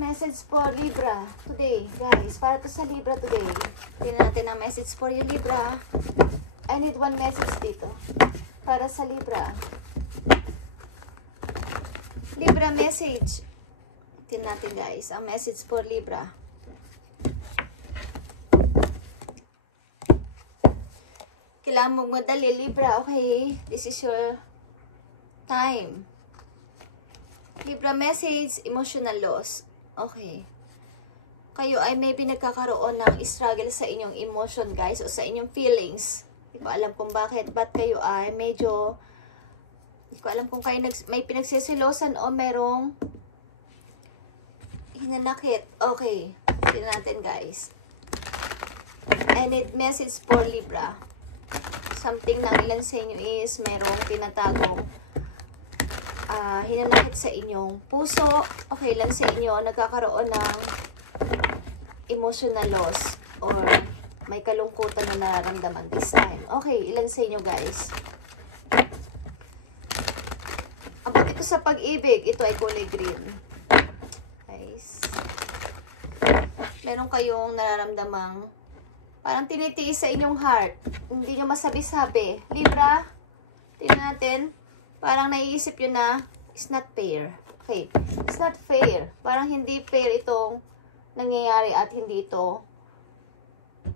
Message for Libra today, guys. Para to sa Libra today. Tingnan natin ang message for you, Libra. I need one message dito. Para sa Libra. Libra message. Tingnan natin, guys. Ang message for Libra. Kailangan mong madali, Libra. Okay? This is your time. Libra message, emotional loss. Okay. Kayo ay maybe nagkakaroon ng struggle sa inyong emotion, guys, o sa inyong feelings. Hindi ko alam kung bakit. Ba't kayo ay medyo, hindi ko alam kung kayo may pinagsisilosan o merong hinanakit. Okay. Tignan natin, guys. I need message for Libra. Something na ilan sa inyo is merong tinatagong hinanakit sa inyong puso. Okay, lang sa inyo nagkakaroon ng emotional loss or may kalungkutan na nararamdaman this time. Okay, ilan sa inyo, guys? Abot ito sa pag-ibig, ito ay kulay green. Guys, meron kayong nararamdamang parang tinitiis sa inyong heart. Hindi nyo masabi-sabi. Libra, tingnan natin. Parang naiisip yun na it's not fair. Okay. It's not fair. Parang hindi fair itong nangyayari at hindi ito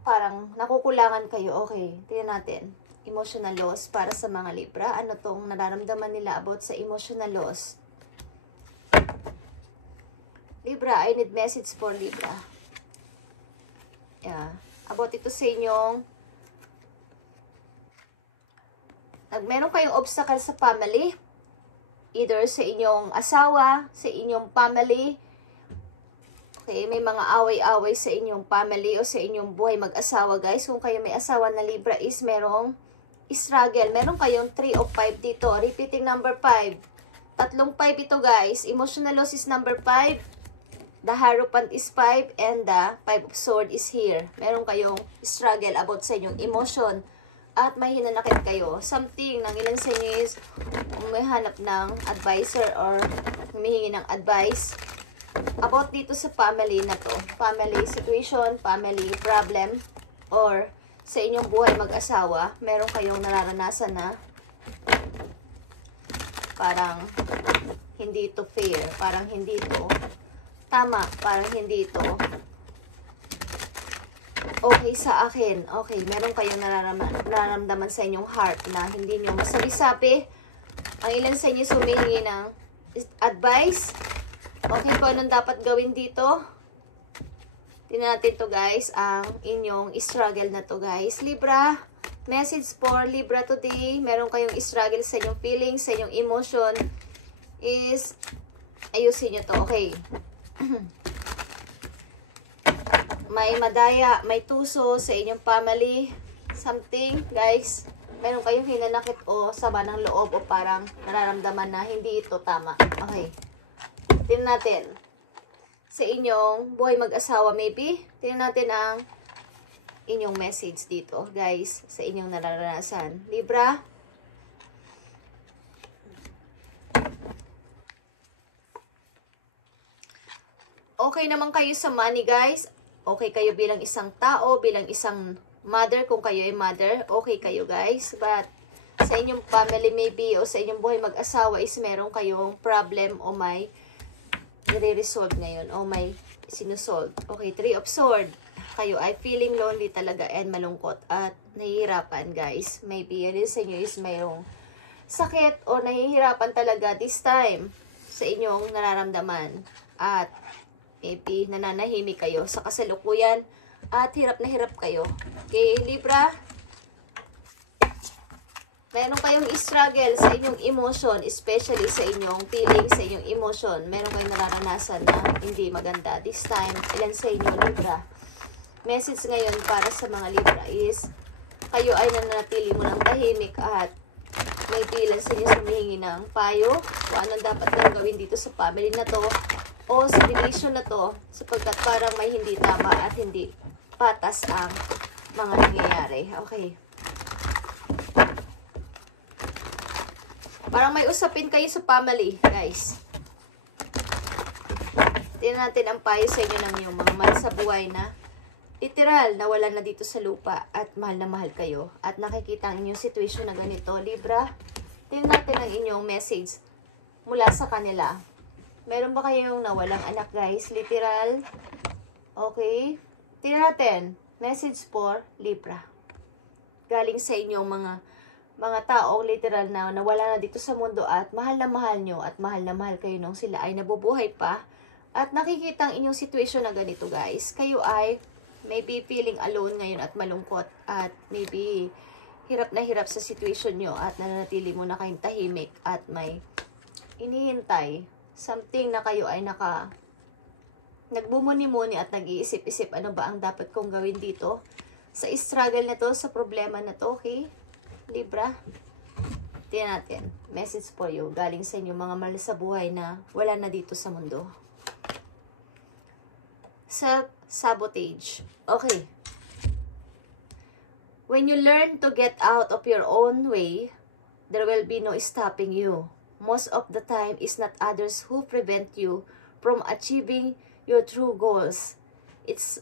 parang nakukulangan kayo. Okay. Tingnan natin. Emotional loss para sa mga Libra. Ano tong nararamdaman nila about sa emotional loss? Libra, I need message for Libra. Yeah. About ito sa inyong meron kayong obstacle sa family, either sa inyong asawa, sa inyong family. Okay, may mga away-away sa inyong family o sa inyong buhay mag-asawa, guys. Kung kayo may asawa na Libra is merong struggle. Meron kayong 3 of 5 dito. Repeating number 5. Tatlong 5 ito, guys. Emotional loss is number 5. The Hierophant is 5 and the 5 of Swords is here. Meron kayong struggle about sa inyong emotion. At may hinanakit kayo. Something ng ilan sa inyo is humihanap ng advisor or humihingi ng advice about dito sa family na to. Family situation, family problem, or sa inyong buhay mag-asawa, meron kayong nararanasan na parang hindi ito fair, parang hindi ito tama, parang hindi ito okay sa akin. Okay, meron kayong nararamdaman sa inyong heart na hindi nyo masabi-sabi. Ang ilan sa inyo humihingi ng advice. Okay, kung anong dapat gawin dito. Tingnan natin to, guys, ang inyong struggle na to, guys. Libra, message for Libra today. Meron kayong struggle sa inyong feelings, sa inyong emotion. Is, ayusin nyo to, okay. May madaya, may tuso sa inyong family, something, guys. Meron kayong hinanakit o sama ng loob o parang nararamdaman na hindi ito tama. Okay. Tingnan natin. Sa inyong buhay mag-asawa maybe. Tingnan natin ang inyong message dito, guys. Sa inyong nararanasan. Libra. Okay naman kayo sa money, guys. Okay kayo bilang isang tao, bilang isang mother, kung kayo ay mother, okay kayo, guys. But sa inyong family maybe o sa inyong buhay mag-asawa is meron kayong problem o may i-resolve ngayon o may sinusolve. Okay, 3 of Swords. Kayo ay feeling lonely talaga and malungkot at nahihirapan, guys. Maybe yun sa inyo is mayroong sakit o nahihirapan talaga this time sa inyong nararamdaman. At maybe nananahimik kayo sa kasalukuyan at hirap na hirap kayo. Okay, Libra? Meron kayong struggle sa inyong emotion, especially sa inyong feelings, sa inyong emotion. Meron kayong nararanasan na hindi maganda this time. Ilan sa inyo, Libra? Message ngayon para sa mga Libra is kayo ay nananatili mo ng tahimik at may ilan sa inyo humihingi ng payo kung anong dapat lang gawin dito sa family na to o sa relation na to, sapagkat parang may hindi tama at hindi patas ang mga nangyayari. Okay. Parang may usapin kayo sa family, guys. Tingnan natin ang payo sa inyo ng yung mga mahal sa buhay na literal, nawalan na dito sa lupa at mahal na mahal kayo. At nakikita ang inyong situation na ganito, Libra. Tingnan natin ang inyong message mula sa kanila. Meron ba kayong nawalang anak, guys? Literal. Okay. Tingnan natin. Message for Libra. Galing sa inyong mga taong literal na nawala na dito sa mundo at mahal na mahal nyo at mahal na mahal kayo nung sila ay nabubuhay pa. At nakikita ang inyong situation na ganito, guys. Kayo ay maybe feeling alone ngayon at malungkot at maybe hirap na hirap sa situation nyo at nananatili mo na kayong tahimik at may inihintay. Something na kayo ay nagbumuni-muni at nag-iisip-isip ano ba ang dapat kong gawin dito sa struggle na to, sa problema na to, okay? Libra. Tingnan natin. Message for you. Galing sa inyo mga mahal sa buhay na wala na dito sa mundo. Self-sabotage. Okay. When you learn to get out of your own way, there will be no stopping you. Most of the time, it's not others who prevent you from achieving your true goals. It's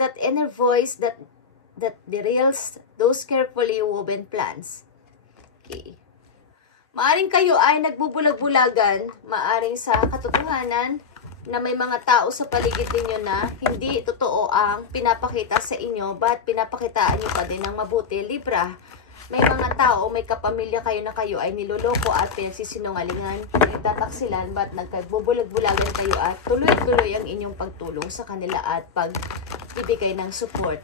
that inner voice that derails those carefully woven plans. Okay. Maaring kayo ay nagbubulag-bulagan, maaring sa katotohanan na may mga tao sa paligid ninyo na hindi totoo ang pinapakita sa inyo, but pinapakitaan nyo pa din ng mabuti, Libra. May mga tao, may kapamilya kayo na kayo ay niloloko at pinagsisinungalingan, nagtataksilan, but nagbubulag-bulagan kayo at tuloy-tuloy ang inyong pagtulong sa kanila at pagbibigay ng support.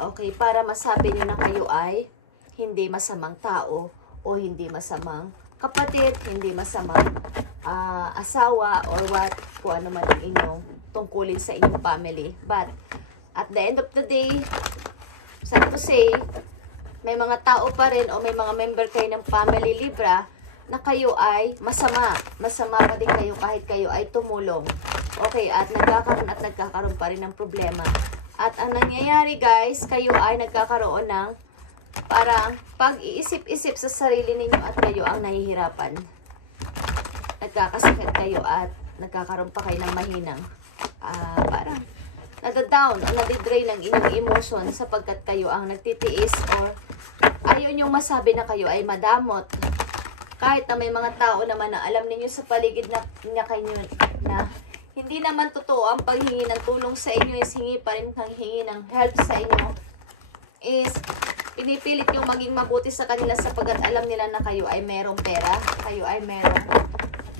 Okay, para masabi nyo na kayo ay hindi masamang tao o hindi masamang kapatid, hindi masamang asawa or what, kung ano man ang inyong tungkulin sa inyong family. But at the end of the day, sad to say, may mga tao pa rin o may mga member kayo ng family, Libra, na kayo ay masama. Masama pa din kayo kahit kayo ay tumulong. Okay, at nagkakaroon pa rin ng problema. At ang nangyayari, guys, kayo ay nagkakaroon ng parang pag-iisip-isip sa sarili ninyo at kayo ang nahihirapan. Nagkakasakit kayo at nagkakaroon pa kayo ng mahinang parang nadadown o nadidrain ng inyong emotion sapagkat kayo ang nagtitiis or ayaw nyong masabi na kayo ay madamot. Kahit na may mga tao naman na alam ninyo sa paligid na kayo na hindi naman totoo ang paghingi ng tulong sa inyo, is hingi pa rin kang hingi ng help sa inyo, is pinipilit yung maging mabuti sa kanila sapagkat alam nila na kayo ay merong pera, kayo ay merong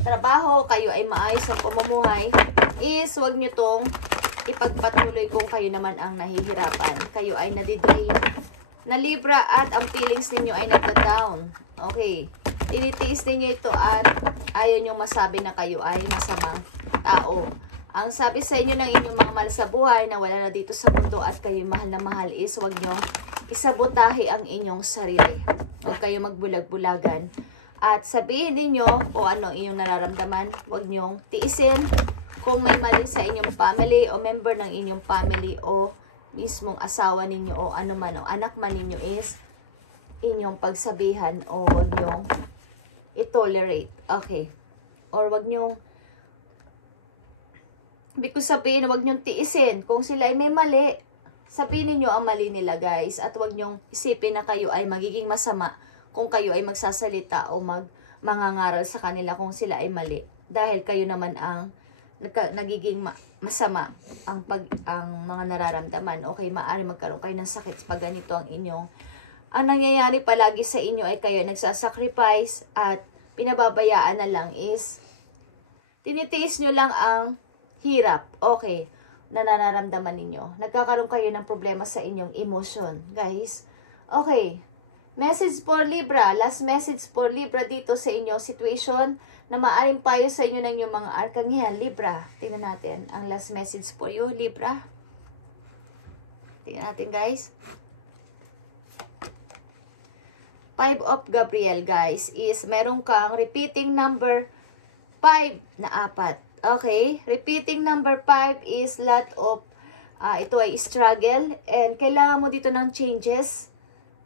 trabaho, kayo ay maayos ang pamumuhay, is wag nyo tong ipagpatuloy kung kayo naman ang nahihirapan. Kayo ay nadidrain na Libra at ang feelings ninyo ay nagda-down. Okay. Tinitiis ninyo ito at ayaw nyo masabi na kayo ay masamang tao. Ang sabi sa inyo ng inyong mga mahal sa buhay na wala na dito sa mundo at kayo mahal na mahal is wag nyo isabotahe ang inyong sarili. Huwag kayo magbulag-bulagan. At sabihin ninyo kung ano inyong nararamdaman. Huwag nyong tiisin kung may mali sa inyong family o member ng inyong family o mismong asawa ninyo o ano man o anak man ninyo is inyong pagsabihan o huwag nyong i-tolerate. Okay. Or huwag nyong because sabihin, huwag nyong tiisin kung sila ay may mali. Sabihin niyo ang mali nila, guys. At huwag nyong isipin na kayo ay magiging masama kung kayo ay magsasalita o mangangaral sa kanila kung sila ay mali. Dahil kayo naman ang nagiging masama ang mga nararamdaman. Okay, maaari magkaroon kayo ng sakit pag ganito ang inyong. Ang nangyayari palagi sa inyo ay kayo nagsasacrifice at pinababayaan na lang is tinitiis nyo lang ang hirap. Okay, na nararamdaman ninyo. Nagkakaroon kayo ng problema sa inyong emotion, guys. Okay. Message for Libra. Last message for Libra dito sa inyong situation na maaaring payo sa inyo ng inyong mga arkanghel, Libra. Tingnan natin ang last message for you, Libra. Tingnan natin, guys. 5 of Gabriel, guys, is meron kang repeating number 5 na 4. Okay, repeating number 5 is lot of, ito ay struggle, and kailangan mo dito ng changes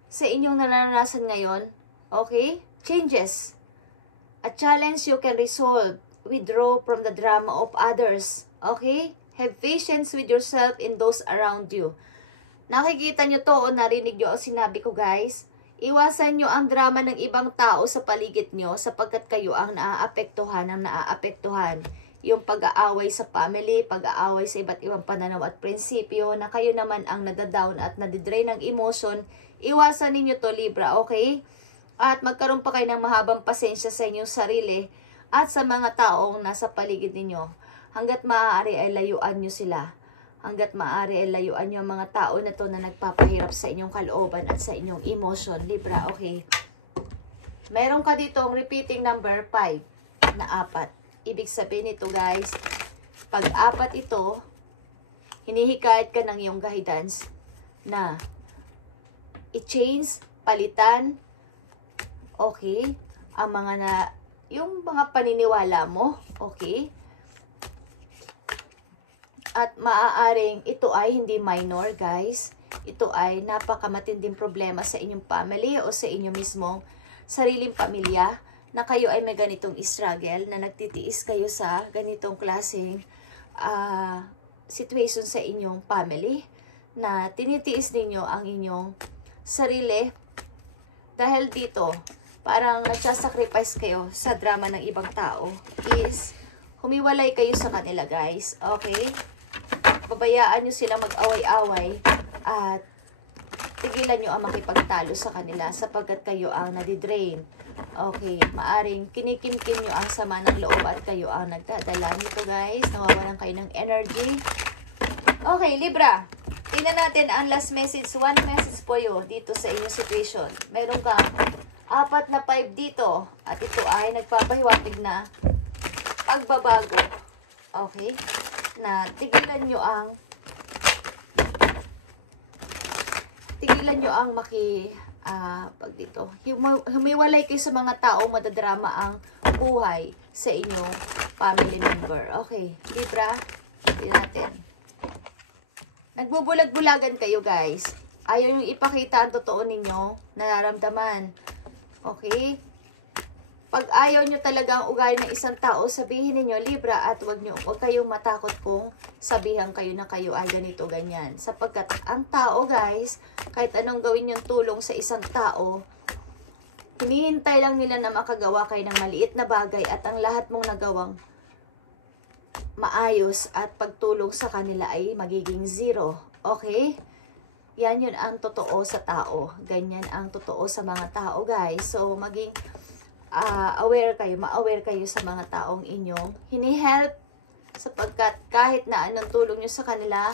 sa inyong naranasan ngayon. Okay, changes. A challenge you can resolve withdraw from the drama of others. Okay? Have patience with yourself and those around you. Nakikita nyo to o narinig nyo o sinabi ko guys, iwasan nyo ang drama ng ibang tao sa paligid nyo sapagkat kayo ang naaapektuhan ng naaapektuhan. Yung pag-aaway sa family, pag-aaway sa iba't ibang pananaw at prinsipyo na kayo naman ang nadadown at nadidrain ng emotion, iwasan ninyo to Libra, okay? At magkaroon pa kayo ng mahabang pasensya sa inyong sarili at sa mga taong nasa paligid ninyo. Hanggat maaari ay layuan nyo sila. Hanggat maaari ay layuan nyo ang mga tao na to na nagpapahirap sa inyong kalooban at sa inyong emotion. Libra, okay? Meron ka dito ang repeating number 5 na 4. Ibig sabihin nito guys, pag 4 ito, hinihikayat ka ng iyong guidance na i-change, palitan, okay, ang mga yung mga paniniwala mo, okay? At maaaring ito ay hindi minor, guys. Ito ay napakamatinding problema sa inyong family o sa inyong mismong sariling pamilya na kayo ay may ganitong struggle, na nagtitiis kayo sa ganitong klaseng situation sa inyong family, na tinitiis ninyo ang inyong sarili dahil dito parang nagsasacrifice kayo sa drama ng ibang tao. Is humiwalay kayo sa kanila guys, okay? Pabayaan nyo sila mag-away-away at tigilan nyo ang makipagtalo sa kanila sapagkat kayo ang nadidrain. Okay, maaring kinikimkim nyo ang sama ng loob at kayo ang nagdadala nito guys. Nawawalan kayo ng energy. Okay, Libra. Tingnan natin ang last message. One message po yun dito sa inyong situation. Meron kang 4 na 5 dito. At ito ay nagpapahiwatig na pagbabago. Okay? Na tigilan nyo ang pag dito, humiwalay kayo sa mga tao madadrama ang buhay sa inyong family member. Okay, Libra, tingnan natin. Nagbubulag-bulagan kayo guys. Ayaw yung ipakita ang totoo ninyo, nararamdaman. Okay? Pag ayaw nyo talaga ang ugali ng isang tao, sabihin niyo Libra, at huwag kayong matakot kung sabihan kayo na kayo ay ganito, ganyan. Sapagkat ang tao guys, kahit anong gawin yung tulong sa isang tao, hinihintay lang nila na makagawa kayo ng maliit na bagay at ang lahat mong nagawang maayos at pagtulong sa kanila ay magiging 0. Okay? Yan yun ang totoo sa tao. Ganyan ang totoo sa mga tao guys. So maging ma-aware kayo sa mga taong inyong hini-help, sapagkat kahit na anong tulong nyo sa kanila,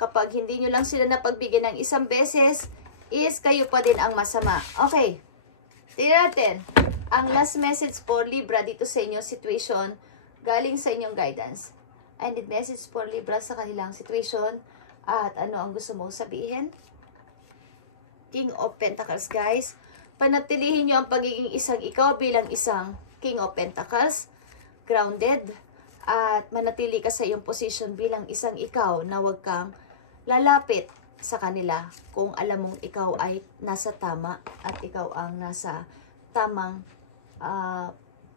kapag hindi nyo lang sila napagbigyan ng isang beses, is kayo pa din ang masama. Okay, tingnan natin ang last message po Libra dito sa inyong situation, galing sa inyong guidance. I need message for Libra sa kanilang situation, at ano ang gusto mong sabihin. King of Pentacles guys, panatilihin nyo ang pagiging isang ikaw bilang isang King of Pentacles, grounded, at manatili ka sa iyong position bilang isang ikaw na huwag kang lalapit sa kanila kung alam mong ikaw ay nasa tama at ikaw ang nasa tamang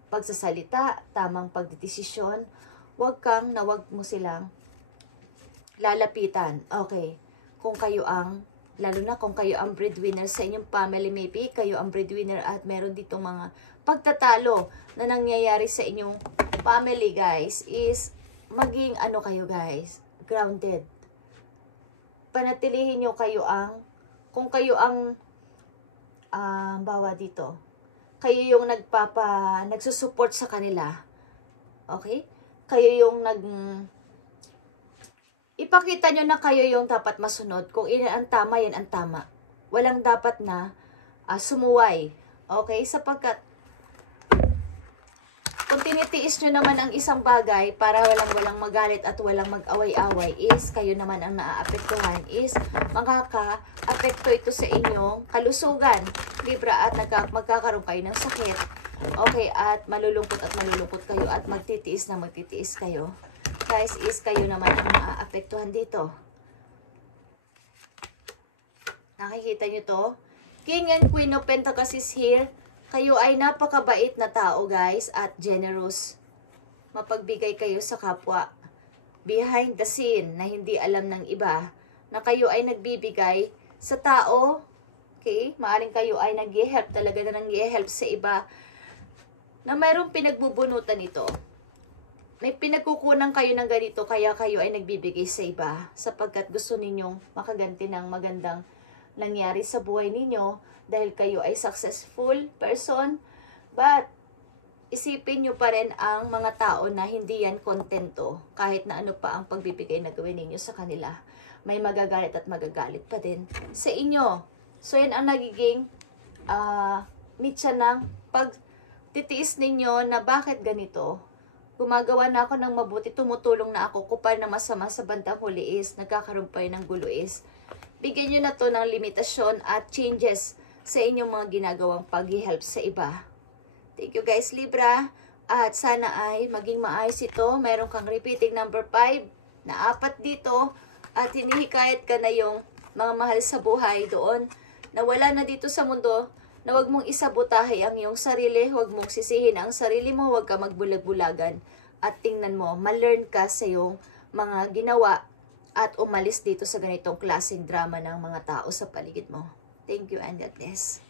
pagsasalita, tamang pagdedesisyon. Huwag mo silang lalapitan. Okay, kung kayo ang lalo na kung kayo ang breadwinner sa inyong family, maybe kayo ang breadwinner at meron ditong mga pagtatalo na nangyayari sa inyong family guys, is maging kayo guys, grounded. Panatilihin nyo kung kayo ang bawa dito, kayo yung nagsusupport sa kanila, okay? Kayo yung ipakita nyo na kayo yung dapat masunod. Kung yan ang tama, yan ang tama. Walang dapat na sumuway. Okay? Sapagkat kung tinitiis nyo naman ang isang bagay para walang magalit at walang mag-away-away, is kayo naman ang naaapektuhan, is makaka-apekto ito sa inyong kalusugan, Libra, at magkakaroon kayo ng sakit. Okay? At malulungkot kayo at magtitiis kayo. Guys, is kayo naman ang naaapektuhan dito. Nakikita nyo to? King and Queen of Pentacles is here. Kayo ay napakabait na tao guys, at generous. mapagbigay kayo sa kapwa. Behind the scene na hindi alam ng iba na kayo ay nagbibigay sa tao. Okay? Maaring kayo ay nag-i-help talaga na nag-i-help sa iba na mayroong pinagbubunutan ito. May pinagkukunan kayo ng ganito kaya kayo ay nagbibigay sa iba sapagkat gusto ninyong makaganti ng magandang nangyari sa buhay ninyo dahil kayo ay successful person. But isipin nyo pa rin ang mga tao na hindi yan kontento kahit na ano pa ang pagbibigay na gawin ninyo sa kanila. May magagalit at magagalit pa din sa inyo. So yan ang nagiging mitya ng pagtitiis ninyo na bakit ganito. Gumagawa na ako ng mabuti, tumutulong na ako, kupal na masama sa bandang huli is, nagkakaroon pa rin ng gulo is. Bigyan nyo na to ng limitasyon at changes sa inyong mga ginagawang pag-help sa iba. Thank you guys, Libra. At sana ay maging maayos ito. Meron kang repeating number 5 na 4 dito. At hinihikayat ka na yung mga mahal sa buhay doon na wala na dito sa mundo, na huwag mong isabotahe ang iyong sarili, huwag mong sisihin ang sarili mo, huwag ka magbulag-bulagan. At tingnan mo, ma-learn ka sa iyong mga ginawa at umalis dito sa ganitong klaseng drama ng mga tao sa paligid mo. Thank you and God bless.